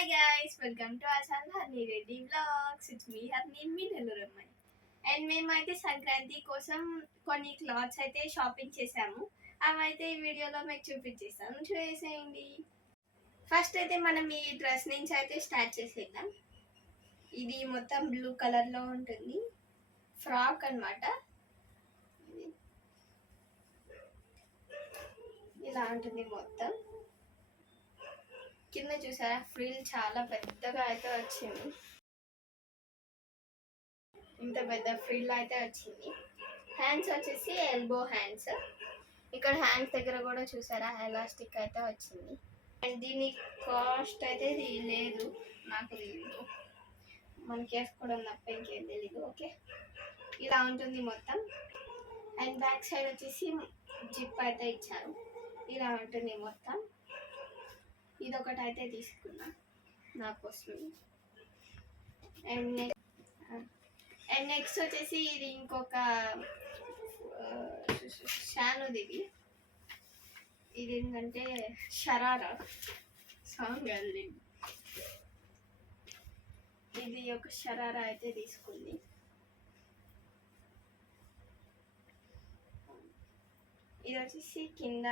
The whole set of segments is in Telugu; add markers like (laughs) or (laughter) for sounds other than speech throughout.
Hi guys welcome to our Harni Reddy vlogs it's me Harni మీ నెల్లూరు అమ్మాయి అండ్ మేమైతే సంక్రాంతి కోసం కొన్ని క్లాత్స్ అయితే షాపింగ్ చేసాము. అవి అయితే ఈ వీడియోలో మీకు చూపించేస్తాను. చూసేయండి ఫస్ట్ అయితే మనం ఈ డ్రెస్ నుంచి అయితే స్టార్ట్ చేసేద్దాం. ఇది మొత్తం బ్లూ కలర్లో ఉంటుంది. ఫ్రాక్ అన్నమాట. ఇలా ఉంటుంది మొత్తం. కింద చూసారా? ఫ్రిల్ చాలా పెద్దగా అయితే వచ్చింది. ఇంత పెద్ద ఫ్రిల్ అయితే వచ్చింది. హ్యాండ్స్ వచ్చేసి ఎల్బో హ్యాండ్స్ ఇక్కడ హ్యాండ్స్ దగ్గర కూడా చూసారా? ఎలాస్టిక్ అయితే వచ్చింది. అండ్ దీని కాస్ట్ అయితే ఇది లేదు. నాకు తెలియదు మనకి వేసుకోవడం తప్ప ఇంకేం తెలీదు. ఓకే ఇలా ఉంటుంది మొత్తం. అండ్ బ్యాక్ సైడ్ వచ్చేసి జిప్ అయితే ఇచ్చారు. ఇలా ఉంటుంది మొత్తం. ఇది ఒకటి అయితే తీసుకున్నా నా కోసం. అండ్ నెక్స్ట్ అండ్ నెక్స్ట్ వచ్చేసి ఇది ఇంకొక షానుది ఇది. ఇది ఏంటంటే షరారా సాంగ్ అది. ఇది ఒక షరారా అయితే తీసుకుంది. ఇది వచ్చేసి కింద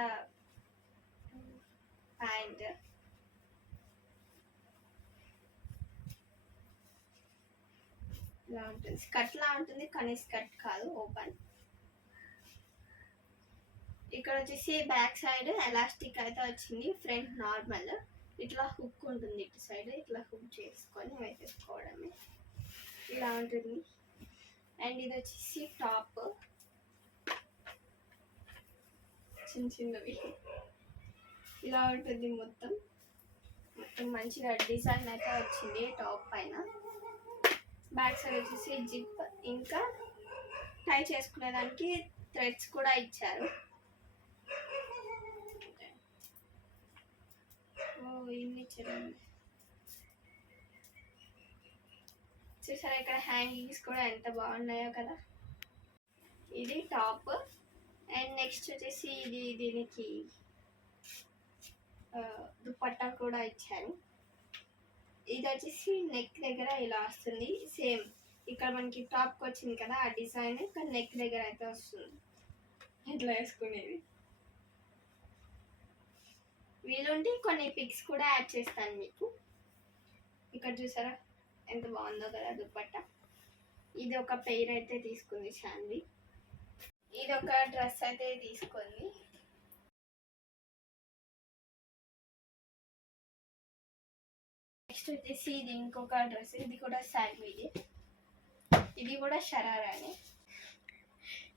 ప్యాంట్. ఇలా ఉంటుంది. స్కర్ట్ లా ఉంటుంది కానీ స్కర్ట్ కాదు ఓపెన్ ఇక్కడ వచ్చేసి బ్యాక్ సైడ్ ఎలాస్టిక్ అయితే వచ్చింది ఫ్రంట్ నార్మల్ ఇట్లా హుక్ ఉంటుంది ఇటు సైడ్ ఇట్లా హుక్ చేసుకొని వేసేసుకోవడమే. ఇలా ఉంటుంది. అండ్ ఇది వచ్చేసి టాప్ చిన్న చిన్నవి. ఇలా ఉంటుంది మొత్తం. మొత్తం మంచిగా డిజైన్ అయితే వచ్చింది టాప్ పైన. బ్యాక్ సైడ్ వచ్చేసి జిప్ ఇంకా టై చేసుకునేదానికి థ్రెడ్స్ కూడా ఇచ్చారు. ఓ ఇన్ని చూసారా ఇక్కడ హ్యాంగింగ్స్ కూడా ఎంత బాగున్నాయో కదా. ఇది టాప్. అండ్ నెక్స్ట్ వచ్చేసి ఇది దీనికి దుప్పట్టా కూడా ఇచ్చారు. ఇది వచ్చేసి నెక్ దగ్గర ఇలా వస్తుంది. సేమ్ ఇక్కడ మనకి టాప్కి వచ్చింది కదా ఆ డిజైన్ ఇక్కడ నెక్ దగ్గర అయితే వస్తుంది. ఇట్లా వేసుకునేది? వీలుంటే కొన్ని పిక్స్ కూడా యాడ్ చేస్తాను మీకు. ఇక్కడ చూసారా? ఎంత బాగుందో కదా దుపట్టా ఇది ఒక పెయిర్ అయితే తీసుకుంది శాన్వి ఇది ఒక డ్రెస్ అయితే తీసుకుంది. నెక్స్ట్ వచ్చేసి ఇది ఇంకొక డ్రెస్ ఇది కూడా శాండ్విచ్ ఇది. కూడా షరారానే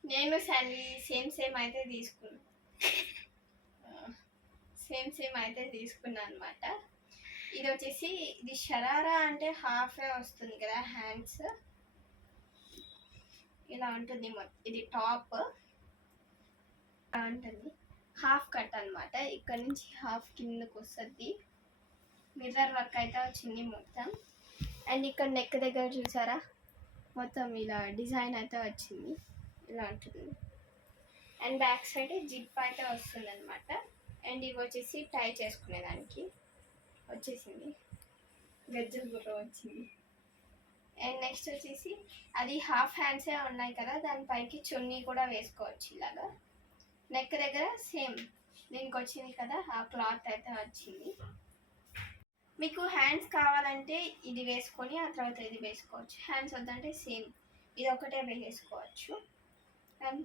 నేను శాండ్విచ్ సేమ్ సేమ్ అయితే తీసుకున్నా. సేమ్ సేమ్ అయితే తీసుకున్నా అనమాట ఇది వచ్చేసి ఇది షరారా అంటే హాఫే వస్తుంది కదా హ్యాండ్స్. ఇలా ఉంటుంది మొత్తం ఇది టాప్. ఇలా ఉంటుంది. హాఫ్ కట్ అనమాట ఇక్కడ నుంచి హాఫ్ కిందకు వస్తుంది. మిర్రర్ వర్క్ అయితే వచ్చింది మొత్తం. అండ్ ఇక్కడ నెక్ దగ్గర చూసారా? మొత్తం ఇలా డిజైన్ అయితే వచ్చింది. ఇలా ఉంటుంది. అండ్ బ్యాక్ సైడ్ జిప్ అయితే వస్తుంది అనమాట అండ్ ఇవి వచ్చేసి టై చేసుకునేదానికి వచ్చేసింది. గజ్జల బుర్ర వచ్చింది. అండ్ నెక్స్ట్ వచ్చేసి అది హాఫ్ హ్యాండ్సే ఉన్నాయి కదా దానిపైకి చున్నీ కూడా వేసుకోవచ్చు ఇలాగా. నెక్ దగ్గర సేమ్ దీనికి వచ్చింది కదా ఆ క్లాత్ అయితే వచ్చింది. మీకు హ్యాండ్స్ కావాలంటే ఇది వేసుకొని ఆ తర్వాత ఇది వేసుకోవచ్చు. హ్యాండ్స్ వద్దంటే సేమ్ ఇది ఒకటే వేసుకోవచ్చు.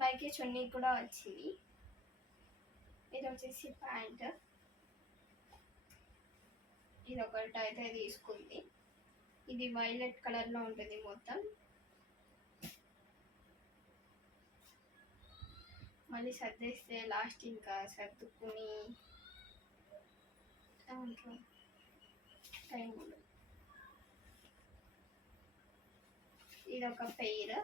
పైకి చున్నీ కూడా వచ్చింది. ఇది వచ్చేసి ప్యాంట్. ఇది ఒకటి అయితే తీసుకుంది. ఇది వైలెట్ కలర్లో ఉంటుంది మొత్తం. మళ్ళీ సర్దేస్తే లాస్ట్ ఇంకా సర్దుకుని దాంట్లో ఇది ఒక పెయిర్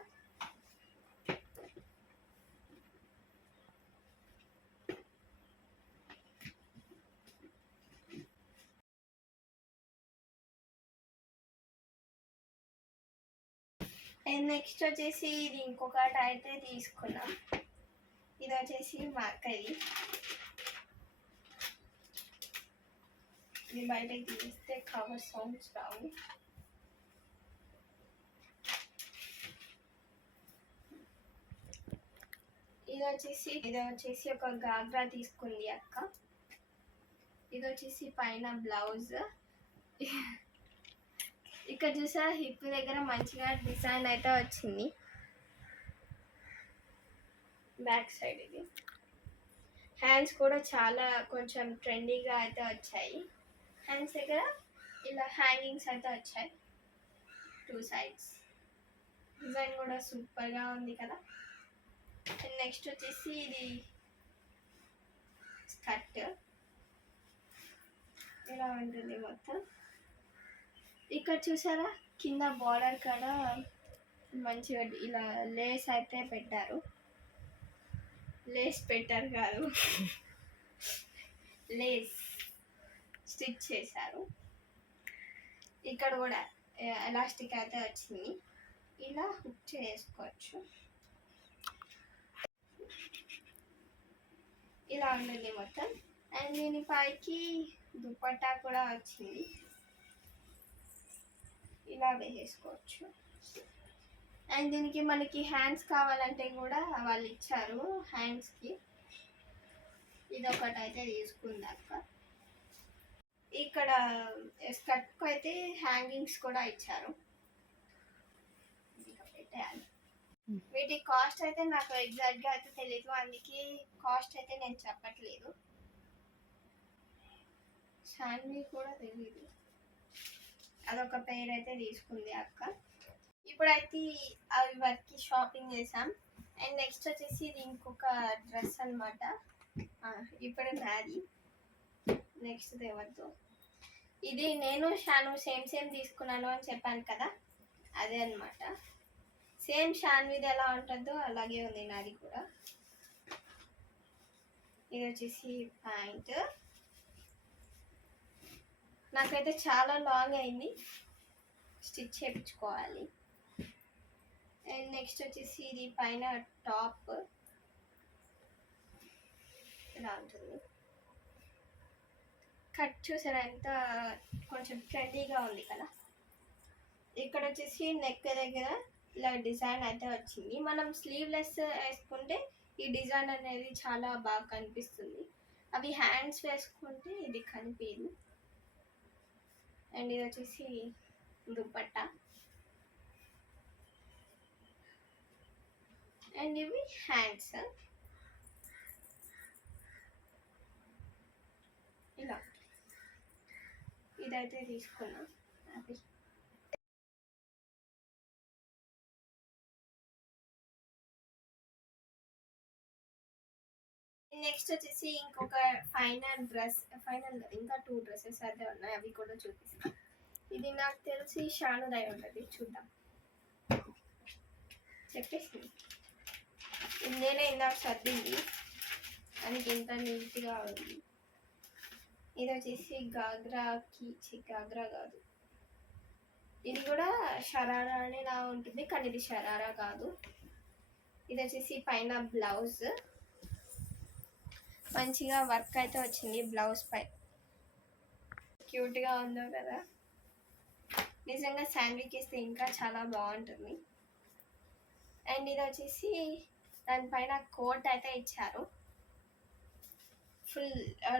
అండ్ నెక్స్ట్ వచ్చేసి ఇది ఇంకొకటి అయితే తీసుకున్నాం. ఇది వచ్చేసి మా అక్కది బయటకి తీస్తే కవర్ సౌండ్స్ రావు ఇది వచ్చేసి ఇది వచ్చేసి ఒక గాగ్రా తీసుకుంది అక్క. ఇది వచ్చేసి పైన బ్లౌజ్. ఇక్కడ చూసా హిప్ దగ్గర మంచిగా డిజైన్ అయితే వచ్చింది. బ్యాక్ సైడ్ ఇది. హ్యాండ్స్ కూడా చాలా కొంచెం ట్రెండీగా అయితే వచ్చాయి. హ్యాండ్స్ దగ్గర ఇలా హ్యాంగింగ్స్ అయితే వచ్చాయి టూ సైడ్స్ డిజైన్ కూడా సూపర్గా ఉంది కదా. నెక్స్ట్ వచ్చేసి ఇది స్కర్ట్ ఇలా ఉంటుంది మొత్తం? ఇక్కడ చూసారా? కింద బార్డర్ కాడ మంచిగా ఇలా లేస్ అయితే పెట్టారు. లేస్ పెట్టారు కాదు. (laughs) లేస్ స్టిచ్ చేశారు. ఇక్కడ కూడా ఎలాస్టిక్ అయితే వచ్చింది. ఇలా హుక్ చేసుకోవచ్చు. ఇలా ఉంటుంది మొత్తం. అండ్ దీని పైకి దుపట్టా కూడా వచ్చింది. ఇలా వేసేసుకోవచ్చు. అండ్ దీనికి మనకి హ్యాండ్స్ కావాలంటే కూడా వాళ్ళు ఇచ్చారు హ్యాండ్స్కి. ఇది ఒకటి అయితే ఇక్కడ స్కర్ట్కు అయితే హ్యాంగింగ్స్ కూడా ఇచ్చారు. వీటి కాస్ట్ అయితే నాకు ఎగ్జాక్ట్గా అయితే తెలియదు అందుకే కాస్ట్ అయితే నేను చెప్పట్లేదు. శాన్వి కూడా తెలియదు అదొక పేరు అయితే తీసుకుంది అక్క. ఇప్పుడైతే అవి వరకు షాపింగ్ చేసాం అండ్ నెక్స్ట్ వచ్చేసి ఇది ఇంకొక డ్రెస్ అనమాట ఇప్పుడే నాది నెక్స్ట్ ఎవరితో ఇది నేను షాను సేమ్ సేమ్ తీసుకున్నాను అని చెప్పాను కదా? అదే అనమాట సేమ్ షాన్విది ఎలా ఉంటుందో అలాగే ఉంది నాది కూడా. ఇది వచ్చేసి ప్యాంట్. నాకైతే చాలా లాంగ్ అయింది స్టిచ్ చేయించుకోవాలి. అండ్ నెక్స్ట్ వచ్చేసి ఇది పైన టాప్. ఇలా ఉంటుంది? కట్ చూసారా? ఎంత కొంచెం ట్రెండీగా ఉంది కదా. ఇక్కడ వచ్చేసి నెక్ దగ్గర ఇలా డిజైన్ అయితే వచ్చింది. మనం స్లీవ్లెస్ వేసుకుంటే ఈ డిజైన్ అనేది చాలా బాగా కనిపిస్తుంది. అవి హ్యాండ్స్ వేసుకుంటే ఇది కనిపించదు. అండ్ ఇది వచ్చేసి దుప్పట్ట అండ్ ఇవి హ్యాండ్స్ ఇలా ఇదైతే తీసుకున్నా. అది. నెక్స్ట్ వచ్చేసి ఇంకొక ఫైనల్ డ్రెస్ ఫైనల్ ఇంకా టూ డ్రెస్సెస్ అయితే ఉన్నాయి అవి కూడా చూపిస్తాను ఇది నాకు తెలిసి షానుదై ఉంటుంది చూద్దాం. చెప్పేసి. నేనే ఇందాక సర్దింది. దానికి ఇంత నీట్గా ఉంది. ఇది వచ్చేసి గాగ్రాకి చి గాగ్రా కాదు. ఇది కూడా షరారా అనేలా ఉంటుంది కానీ ఇది షరారా కాదు. ఇది వచ్చేసి పైన బ్లౌజ్. మంచిగా వర్క్ అయితే వచ్చింది బ్లౌజ్ పై. క్యూట్గా ఉందో కదా. నిజంగా శాండ్విచ్ ఇస్తే ఇంకా చాలా బాగుంటుంది. అండ్ ఇది వచ్చేసి దానిపైన కోట్ అయితే ఇచ్చారు. ఫుల్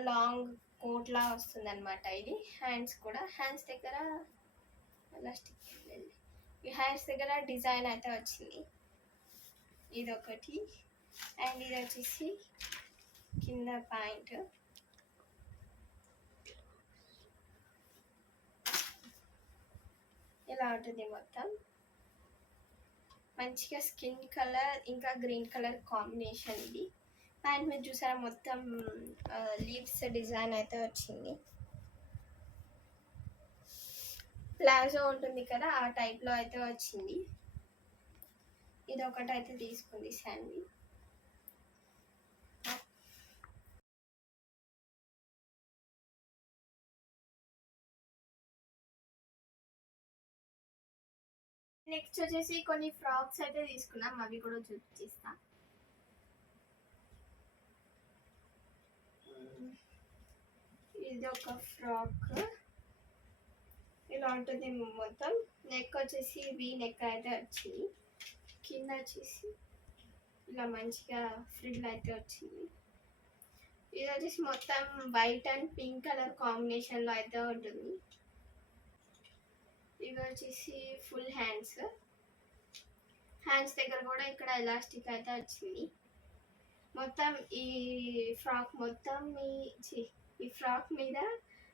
లాంగ్ కోట్లా వస్తుంది అనమాట ఇది. హ్యాండ్స్ కూడా. హ్యాండ్స్ దగ్గర ఎలాస్టిక్ ఈ హ్యాండ్స్ దగ్గర డిజైన్ అయితే వచ్చింది. ఇది ఒకటి అండ్ ఇది వచ్చేసి కింద పాయింట్. ఇలా ఉంటుంది మొత్తం. మంచిగా స్కిన్ కలర్ ఇంకా గ్రీన్ కలర్ కాంబినేషన్ ఇది. అండ్ మీరు చూసారా? మొత్తం లీవ్స్ డిజైన్ అయితే వచ్చింది. ప్లాజో ఉంటుంది కదా ఆ టైప్లో అయితే వచ్చింది. ఇది ఒకటి అయితే తీసుకుంది శాండీ నెక్స్ట్ వచ్చేసి కొన్ని ఫ్రాక్స్ అయితే తీసుకున్నాం అవి కూడా చూపిస్తాను ఇది ఒక ఫ్రాక్. ఇలా ఉంటుంది మొత్తం. నెక్ వచ్చేసి వి నెక్ అయితే వచ్చింది. కింద వచ్చేసి ఇలా మంచిగా ఫ్రిల్ అయితే వచ్చింది. ఇది వచ్చేసి మొత్తం వైట్ అండ్ పింక్ కలర్ కాంబినేషన్లో అయితే ఉంటుంది. ఇవి వచ్చేసి ఫుల్ హ్యాండ్స్. హ్యాండ్స్ దగ్గర కూడా ఇక్కడ ఎలాస్టిక్ అయితే వచ్చింది. మొత్తం ఈ ఫ్రాక్ మొత్తం మీ ఈ ఫ్రాక్ మీద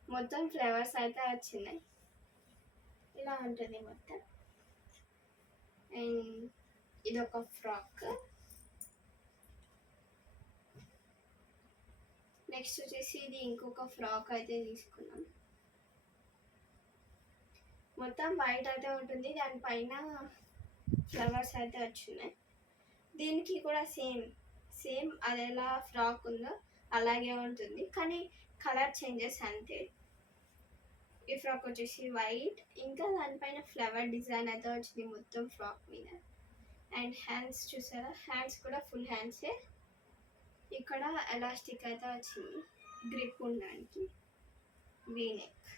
మొత్తం ఫ్లవర్స్ అయితే వచ్చినాయి ఇలా ఉంటుంది మొత్తం. అండ్ ఇది ఒక ఫ్రాక్. నెక్స్ట్ వచ్చేసి ఇది ఇంకొక ఫ్రాక్ అయితే తీసుకున్నాం. మొత్తం వైట్ అయితే ఉంటుంది. దానిపైన ఫ్లవర్స్ అయితే వచ్చినాయి దీనికి కూడా సేమ్ సేమ్ అది ఎలా ఫ్రాక్ ఉందో అలాగే ఉంటుంది. కానీ కలర్ చేంజెస్ అంతే. ఈ ఫ్రాక్ వచ్చేసి వైట్. ఇంకా దానిపైన ఫ్లవర్ డిజైన్ అయితే వచ్చింది మొత్తం ఫ్రాక్ మీద. అండ్ హ్యాండ్స్ చూసారా? హ్యాండ్స్ కూడా ఫుల్ హ్యాండ్సే ఇక్కడ ఎలాస్టిక్ అయితే వచ్చింది. గ్రిప్ ఉండడానికి. వీనెక్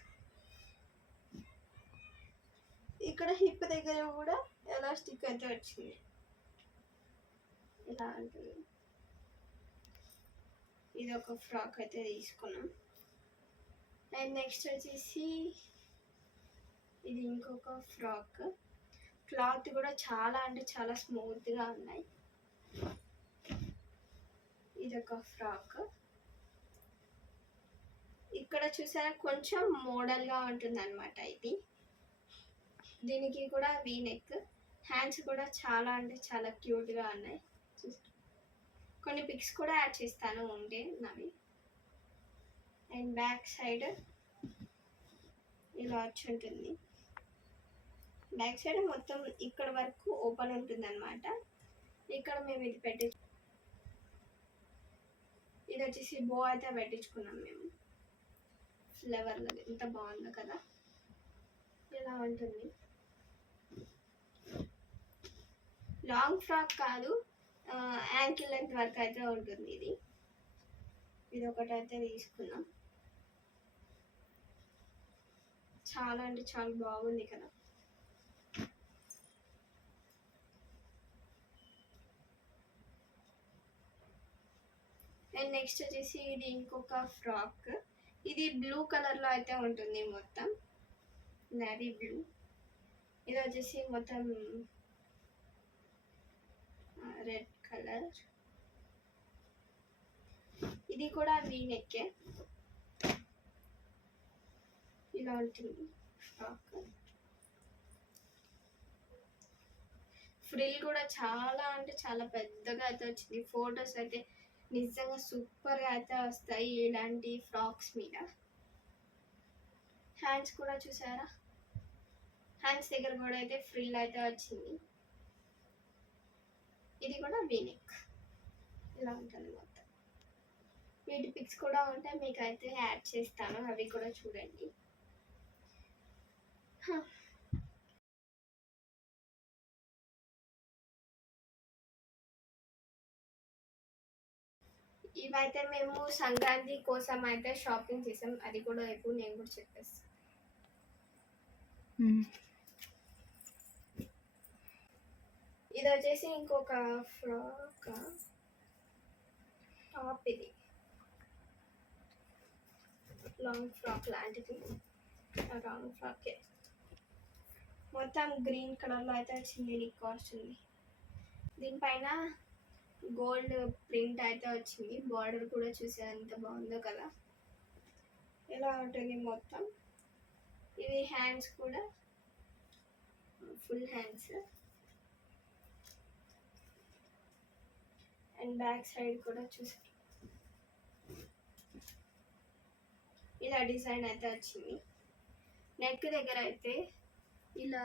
ఇక్కడ హిప్ దగ్గర కూడా ఎలాస్టిక్ అయితే వచ్చింది. ఇలా ఉంటుంది. ఇది ఒక ఫ్రాక్ అయితే తీసుకున్నాం. అండ్ నెక్స్ట్ వచ్చేసి ఇది ఇంకొక ఫ్రాక్. క్లాత్ కూడా చాలా అంటే చాలా స్మూత్గా ఉన్నాయి. ఇది ఒక ఫ్రాక్. ఇక్కడ చూసారా కొంచెం మోడల్గా ఉంటుంది అనమాట ఇది. దీనికి కూడా వీ నెక్ హ్యాండ్స్ కూడా చాలా అంటే చాలా క్యూట్గా ఉన్నాయి. కొన్ని పిక్స్ కూడా యాడ్ చేస్తాను ఉండే నవి. అండ్ బ్యాక్ సైడ్ ఇలా వచ్చి ఉంటుంది. బ్యాక్ సైడ్ మొత్తం ఇక్కడ వరకు ఓపెన్ ఉంటుంది అనమాట ఇక్కడ మేము ఇది పెట్టి ఇది వచ్చేసి బో అయితే పెట్టించుకున్నాం మేము. ఫ్లేవర్ ఎంత బాగుందో కదా. ఇలా ఉంటుంది? లాంగ్ ఫ్రాక్ కాదు. యాంకిల్ లెంత్ వరకు అయితే ఉంటుంది ఇది. ఇది ఒకటి అయితే తీసుకున్నాం చాలా అంటే చాలా బాగుంది కదా. అండ్ నెక్స్ట్ వచ్చేసి ఇది ఇంకొక ఫ్రాక్ ఇది బ్లూ కలర్లో అయితే ఉంటుంది మొత్తం. నరీ బ్లూ ఇది వచ్చేసి మొత్తం రెడ్ కలర్. ఇది కూడా వీనెక్కే ఇలా ఉంటుంది. ఫ్రాక్ ఫ్రిల్ కూడా చాలా అంటే చాలా పెద్దగా అయితే వచ్చింది. ఫొటోస్ అయితే నిజంగా సూపర్గా అయితే వస్తాయి ఇలాంటి ఫ్రాక్స్ మీద. హ్యాండ్స్ కూడా చూసారా? హ్యాండ్స్ దగ్గర కూడా అయితే ఫ్రిల్ అయితే వచ్చింది. ఇది కూడా వీనిక్. ఇలా ఉంటుంది మొత్తం. వీటి పిక్స్ కూడా ఉంటాయి మీకు అయితే యాడ్ చేస్తాను అవి కూడా చూడండి. ఇవైతే మేము సంక్రాంతి కోసం అయితే షాపింగ్ చేసాం అది కూడా ఎప్పుడు నేను కూడా చెప్పేస్తాను ఇది వచ్చేసి ఇంకొక ఫ్రాక్. టాప్ ఇది. లాంగ్ ఫ్రాక్ లాంటిది. లాంగ్ ఫ్రాకే. మొత్తం గ్రీన్ కలర్లో అయితే వచ్చింది నీకు ఉంది. దీనిపైన గోల్డ్ ప్రింట్ అయితే వచ్చింది. బార్డర్ కూడా చూసే అంత బాగుందో కదా. ఇలా ఉంటుంది మొత్తం? ఇది హ్యాండ్స్ కూడా. Full hands. And back side కూడా చూసారు. ఇలా డిజైన్ అయితే వచ్చింది. నెక్ దగ్గర అయితే ఇలా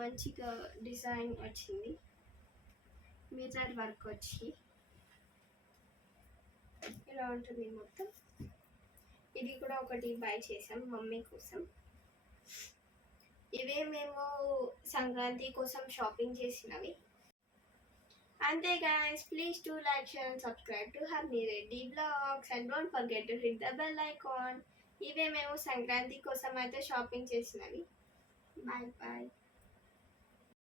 మంచిగా డిజైన్ వచ్చింది. మిర్రర్ వర్క్ వచ్చి ఇలా ఉంటుంది మొత్తం. ఇది కూడా ఒకటి బై చేసాం మమ్మీ కోసం. ఇవే మేము సంక్రాంతి కోసం షాపింగ్ చేసినవి. అంతే guys please to like share and subscribe to her me Reddy vlogs and don't forget to hit the bell icon ఇవే మేము సంక్రాంతి కోసం అయితే షాపింగ్ చేసినవి. Bye bye